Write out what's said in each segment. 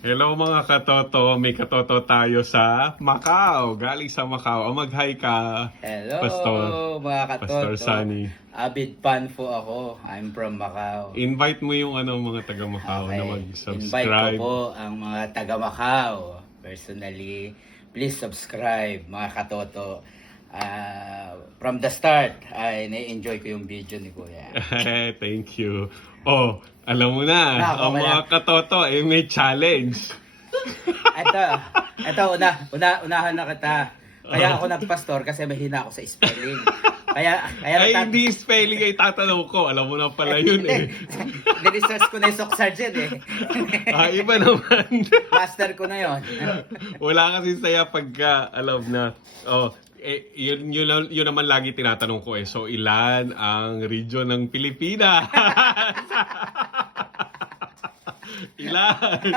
Hello mga katoto, may katoto tayo sa Macau. Galing sa Macau. O mag-hi ka. Hello, Pastor. mga katoto. Pastor Sunny. Avid fan po ako. I'm from Macau. Invite mo yung ano mga taga Macau na Invite ko mag-subscribe. po ang mga taga Macau. Personally, please subscribe mga katoto. Ah, from the start, ay na-enjoy ko yung video ni Kuya. Thank you. Oh, alam mo na, Ah, ang mga katoto eh may challenge. ito, ito, una, una, unahan na kita. Kaya ako nagpastor kasi mahina ako sa spelling. Kaya, kaya Ay, natat- hindi spelling ay tatanong ko. Alam mo na pala yun eh. Niresearch ko na yung Sok Sergeant eh. ah, iba naman. Master ko na yon. Wala kasi saya pagka alam na. Oh, eh, yun, yun, yun naman lagi tinatanong ko eh. So, ilan ang region ng Pilipinas? ilan?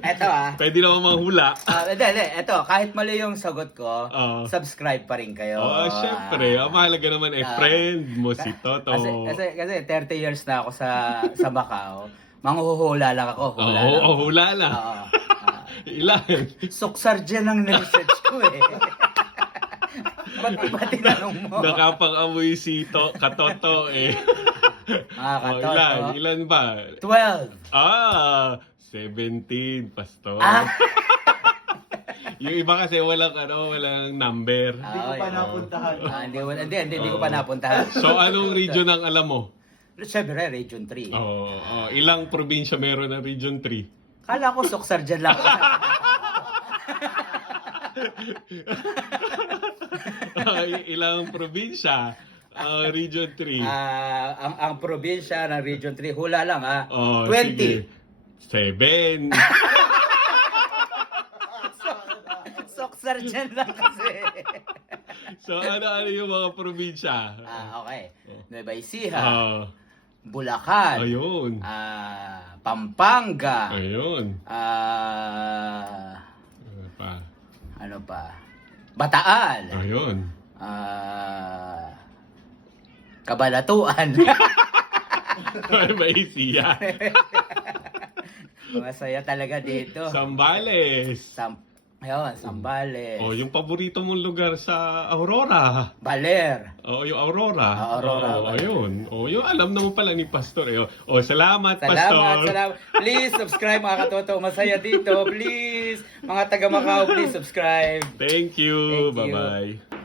Ito ah. Pwede naman manghula. Ah, hindi, hindi. Ito, kahit mali yung sagot ko, Oo. subscribe pa rin kayo. Oh, syempre. Ang mahalaga naman eh, Ah. friend mo si Toto. Kasi, kasi, kasi 30 years na ako sa sa Macau. Manghuhula lang ako. Hula oh, lang. oh, hula lang. Oo. Ah. Ilan? Soksarjan ang na-research ko eh. Ba't iba tinanong mo? Nakapang-amoy si to, katoto eh. Mga Oh, katoto. ilan? Ilan ba? 12. Ah, 17, pastor. Ah! yung iba kasi walang ano, walang number. Hindi ko pa napuntahan. Ah, hindi, wala- hindi, hindi, hindi ko pa napuntahan. So anong region ang alam mo? Siyempre, Region 3. Oh, oh, ilang probinsya meron ng Region 3? Kala ko Soksarjan lang. ilang probinsya? Ah, Region 3. Ah, ang ang probinsya ng Region 3, hula lang ah. oh, 20. sige. 7. Soksarjan lang kasi. so ano-ano yung mga probinsya? ah, okay. Nueva Ecija, Ah, Bulacan, ayun. ah, Pampanga, Ayun. ah, Ano pa? ano pa? Bataan, Ayun. ah, Kabalatuan. Ay, may siya. Masaya talaga dito. Sambales. Sam Ayun, Sambales. Oh, yung paborito mong lugar sa Aurora. Baler. Oh, yung Aurora. Ah, Aurora, Oh, ayun. Oh, yung alam naman pala ni Pastor. Eh. Oh, salamat, Salamat, Pastor. salamat. Please subscribe mga katoto. Masaya dito. Please. Mga taga Macau, please subscribe. Thank you. Thank you. Bye-bye.